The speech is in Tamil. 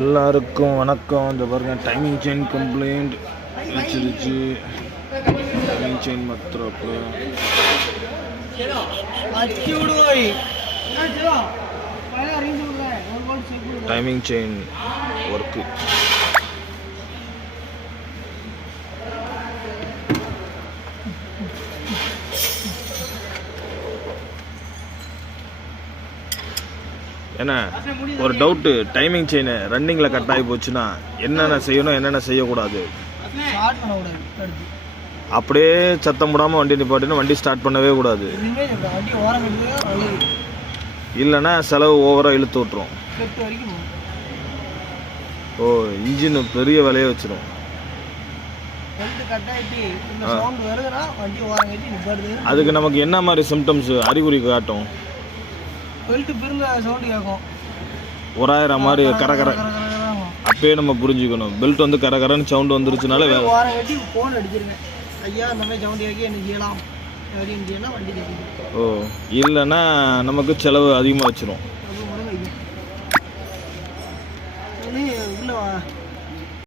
எல்லாருக்கும் வணக்கம். இந்த பாருங்க டைமிங் செயின் கம்ப்ளைண்ட் வச்சிருச்சு. டைமிங் செயின் மாத்திரப்ப டைமிங் செயின் ஒர்க்கு என்ன ஒரு டவுட்டு, டைமிங் செயின் ரன்னிங்கில் கட் ஆகி போச்சுன்னா என்னென்ன செய்யணும் என்னென்ன செய்யக்கூடாது? அப்படியே சத்தம் போடாமல் வண்டி நிப்பாட்டினா வண்டி ஸ்டார்ட் பண்ணவே கூடாது. இல்லைன்னா செலவு ஓவராக இழுத்து விட்டுரும். ஓ, இன்ஜின் பெரிய விலையை வச்சிடும். அதுக்கு நமக்கு என்ன மாதிரி சிம்டம்ஸ் அறிகுறி காட்டும்? ஒரு மாதிரி கரகர, அப்பயே நம்ம புரிஞ்சுக்கணும். பெல்ட் வந்து கரகரன்னு சவுண்ட் வந்துருச்சுனால ஓ, இல்லைன்னா நமக்கு செலவு அதிகமாக வச்சிரும்.